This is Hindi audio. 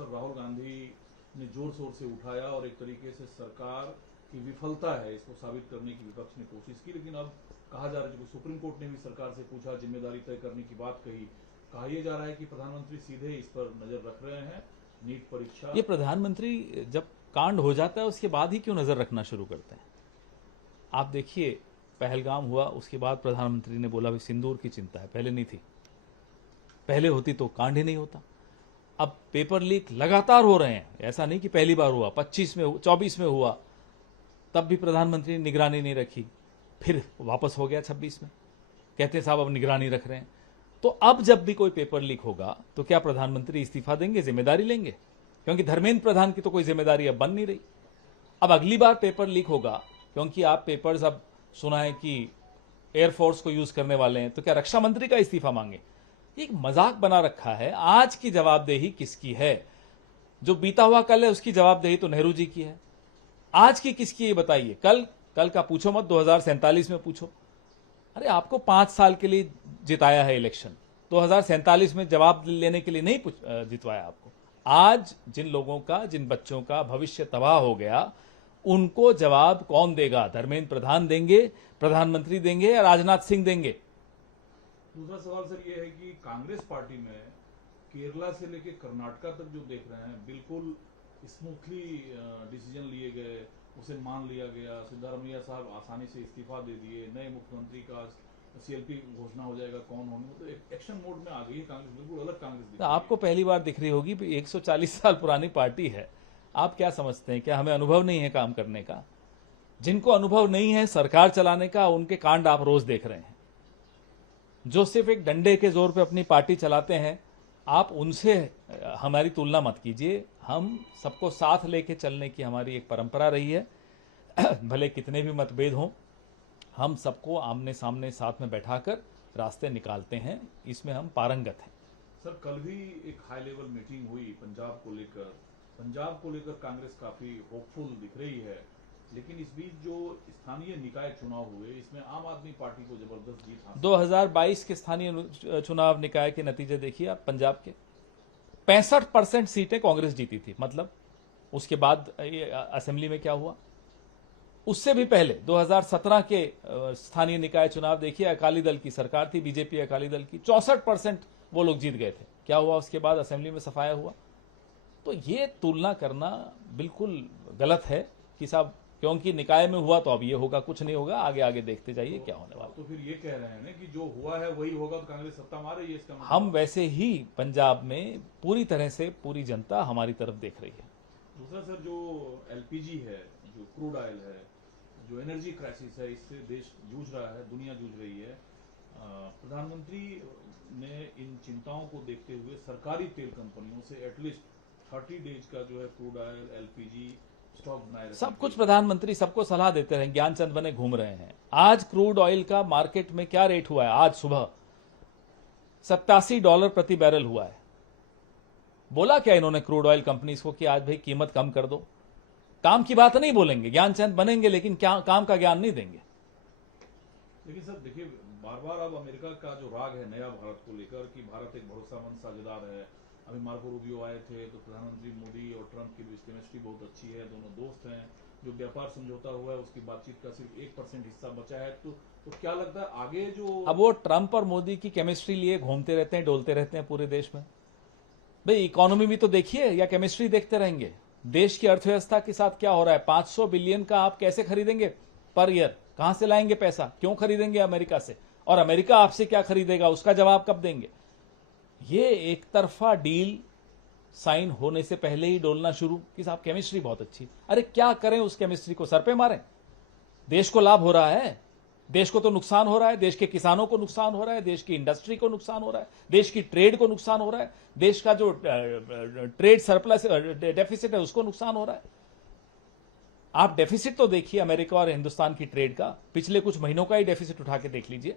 खासकर राहुल गांधी ने जोर शोर से उठाया और एक तरीके से सरकार की विफलता है इसको साबित करने की विपक्ष ने कोशिश की। लेकिन अब कहा जा रहा है कि सुप्रीम कोर्ट ने भी सरकार से पूछा, जिम्मेदारी तय करने की बात कही। कहा यह जा रहा है कि प्रधानमंत्री सीधे इस पर नजर रख रहे हैं। नीट परीक्षा, ये प्रधानमंत्री जब कांड हो जाता है उसके बाद ही क्यों नजर रखना शुरू करते हैं? आप देखिए, पहलगाम हुआ, उसके बाद प्रधानमंत्री ने बोला भी सिंदूर की चिंता है, पहले नहीं थी। पहले होती तो कांड ही नहीं होता। अब पेपर लीक लगातार हो रहे हैं, ऐसा नहीं कि पहली बार हुआ, 25 में 24 में हुआ, तब भी प्रधानमंत्री ने निगरानी नहीं रखी, फिर वापस हो गया 26 में, कहते हैं साहब अब निगरानी रख रहे हैं। तो अब जब भी कोई पेपर लीक होगा तो क्या प्रधानमंत्री इस्तीफा देंगे, जिम्मेदारी लेंगे? क्योंकि धर्मेंद्र प्रधान की तो कोई जिम्मेदारी अब बन नहीं रही। अब अगली बार पेपर लीक होगा, क्योंकि आप पेपर्स अब सुना है कि एयरफोर्स को यूज करने वाले हैं, तो क्या रक्षा मंत्री का इस्तीफा मांगे? एक मजाक बना रखा है। आज की जवाबदेही किसकी है? जो बीता हुआ कल है उसकी जवाबदेही तो नेहरू जी की है। आज की किसकी ये बताइए? कल का पूछो मत, 2047 में पूछो। अरे आपको 5 साल के लिए जिताया है इलेक्शन, 2047 में जवाब लेने के लिए नहीं जितवाया आपको। आज जिन लोगों का, जिन बच्चों का भविष्य तबाह हो गया, उनको जवाब कौन देगा? धर्मेंद्र प्रधान देंगे, प्रधानमंत्री देंगे या राजनाथ सिंह देंगे? दूसरा सवाल सर ये है कि कांग्रेस पार्टी में केरला से लेकर कर्नाटका तक जो देख रहे हैं, बिल्कुल स्मूथली डिसीजन लिए गए, उसे मान लिया गया। सिद्धारमैया साहब आसानी से इस्तीफा दे दिए, नए मुख्यमंत्री का सीएलपी घोषणा हो जाएगा कौन होंगे, तो एक एक्शन मोड में आ गई है कांग्रेस, बिल्कुल अलग कांग्रेस दिख रही है। आपको पहली बार दिख रही होगी, 140 साल पुरानी पार्टी है। आप क्या समझते हैं, क्या हमें अनुभव नहीं है काम करने का? जिनको अनुभव नहीं है सरकार चलाने का, उनके कांड आप रोज देख रहे हैं। जो सिर्फ एक डंडे के जोर पे अपनी पार्टी चलाते हैं, आप उनसे हमारी तुलना मत कीजिए। हम सबको साथ लेके चलने की हमारी एक परंपरा रही है। भले कितने भी मतभेद हों, हम सबको आमने सामने साथ में बैठाकर रास्ते निकालते हैं, इसमें हम पारंगत हैं। सर कल भी एक हाई लेवल मीटिंग हुई पंजाब को लेकर। पंजाब को लेकर कांग्रेस काफी होपफुल दिख रही है, लेकिन इस बीच जो स्थानीय निकाय चुनाव हुए, इसमें आम आदमी पार्टी को जबरदस्त जीत हासिल। 2022 के स्थानीय चुनाव निकाय के नतीजे देखिए आप। पंजाब के 65% सीटें कांग्रेस जीती थी। मतलब उसके बाद असेंबली में क्या हुआ? उससे भी पहले 2017 के स्थानीय निकाय चुनाव देखिए, अकाली दल की सरकार थी, बीजेपी अकाली दल की, 64% वो लोग जीत गए थे। क्या हुआ उसके बाद? असेंबली में सफाया हुआ। तो ये तुलना करना बिल्कुल गलत है कि साहब क्योंकि निकाय में हुआ तो अब ये होगा, कुछ नहीं होगा, आगे आगे देखते जाइए क्या होने वाला। तो फिर ये कह रहे हैं ना कि जो हुआ है वही होगा, तो कांग्रेस सत्ता में आ रही है, इसका मतलब? हम वैसे ही पंजाब में पूरी तरह से पूरी जनता हमारी तरफ देख रही है। दूसरा सर, जो एलपीजी है, जो क्रूड ऑयल है, जो एनर्जी क्राइसिस है, इससे देश जूझ रहा है, दुनिया जूझ रही है। प्रधानमंत्री ने इन चिंताओं को देखते हुए सरकारी तेल कंपनियों से एटलीस्ट 30 डेज का जो है क्रूड ऑयल, एलपीजी स्टॉक बनाए। सब कुछ प्रधानमंत्री सबको सलाह देते रहे, ज्ञानचंद बने घूम रहे हैं। आज क्रूड ऑयल का मार्केट में क्या रेट हुआ है? आज सुबह $87 प्रति बैरल हुआ है। बोला क्या इन्होंने क्रूड ऑयल कंपनीज को कि आज भाई कीमत कम कर दो? काम की बात नहीं बोलेंगे, ज्ञानचंद बनेंगे, लेकिन क्या काम का ज्ञान नहीं देंगे। लेकिन सर देखिए, बार बार अब अमेरिका का जो राग है नया भारत को लेकर कि भारत एक भरोसेमंद साझेदार है। अभी मार्को रूबियो आए थे, तो प्रधानमंत्री मोदी और ट्रंप की बीच केमिस्ट्री बहुत अच्छी है, दोनों दोस्त हैं। जो व्यापार समझौता हुआ है उसकी बातचीत का सिर्फ 1% हिस्सा बचा है। तो क्या लगता है आगे जो अब वो ट्रंप और मोदी की केमिस्ट्री लिए घूमते रहते हैं, डोलते रहते हैं पूरे देश में। भाई इकोनॉमी भी तो देखिए, या केमिस्ट्री देखते रहेंगे? देश की अर्थव्यवस्था के साथ क्या हो रहा है? 500 बिलियन का आप कैसे खरीदेंगे पर ईयर? कहां से लाएंगे पैसा? क्यों खरीदेंगे अमेरिका से? और अमेरिका आपसे क्या खरीदेगा, उसका जवाब कब देंगे? ये एक तरफा डील साइन होने से पहले ही डोलना शुरू कि साहब केमिस्ट्री बहुत अच्छी। अरे क्या करें उस केमिस्ट्री को? सर पे मारें? देश को लाभ हो रहा है, देश को तो नुकसान हो रहा है, देश के किसानों को नुकसान हो रहा है, देश की इंडस्ट्री को नुकसान हो रहा है, देश की ट्रेड को नुकसान हो रहा है, देश का जो ट्रेड सरप्लस डेफिसिट है उसको नुकसान हो रहा है। आप डेफिसिट तो देखिए अमेरिका और हिंदुस्तान की ट्रेड का, पिछले कुछ महीनों का ही डेफिसिट उठा के देख लीजिए।